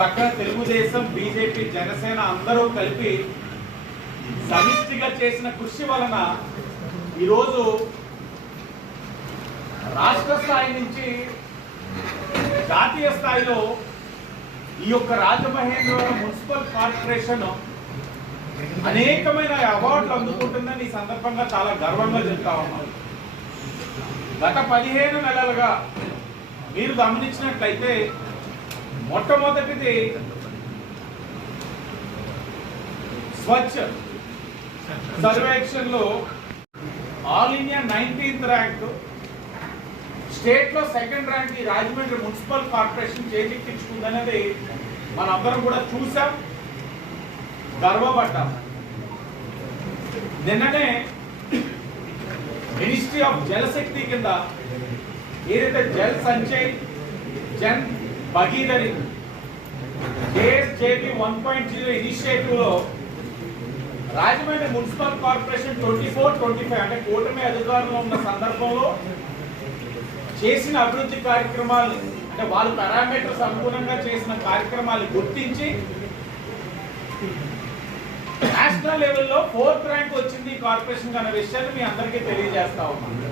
పక్కన తెలుగుదేశం, బీజేపీ, జనసేన అందరూ కలిపి సమిష్టిగా చేసిన కృషి వలన ఈరోజు రాష్ట్ర స్థాయి నుంచి జాతీయ స్థాయిలో ఈ యొక్క రాజమహేంద్రవరం మున్సిపల్ కార్పొరేషన్ అనేకమైన అవార్డులు అందుకుంటుందని ఈ సందర్భంగా చాలా గర్వంగా చెప్తా ఉన్నాం. గత 15 నెలలుగా మీరు గమనించినట్లయితే మొట్టమొదటిది స్వచ్ఛ సర్వేక్షన్లో ఆల్ ఇండియా 19th ర్యాంక్, స్టేట్లో 2nd ర్యాంక్ ఈ రాజమండ్రి మున్సిపల్ కార్పొరేషన్ చేజిక్కించుకుందనేది మనందరం కూడా చూసాం, గర్వపడ్డాం. నిన్ననే మినిస్ట్రీ ఆఫ్ జలశక్తి కింద ఏదైతే జల్ సంచయ్, జన్ భగీరథి JSJB 1.0 ఇనిషియేటివ్ లో రాజమండ్రి మున్సిపల్ కార్పొరేషన్ 24-25 అంటే కూటమి అధికారంలో ఉన్న సందర్భంలో చేసిన అభివృద్ధి కార్యక్రమాలు, అంటే వాళ్ళ పారామీటర్స్ అనుగుణంగా చేసిన కార్యక్రమాలు గుర్తించి నేషనల్ లెవెల్లో 4th ర్యాంక్ వచ్చింది ఈ కార్పొరేషన్ అనే విషయాన్ని మీ అందరికీ తెలియజేస్తా ఉన్నాను.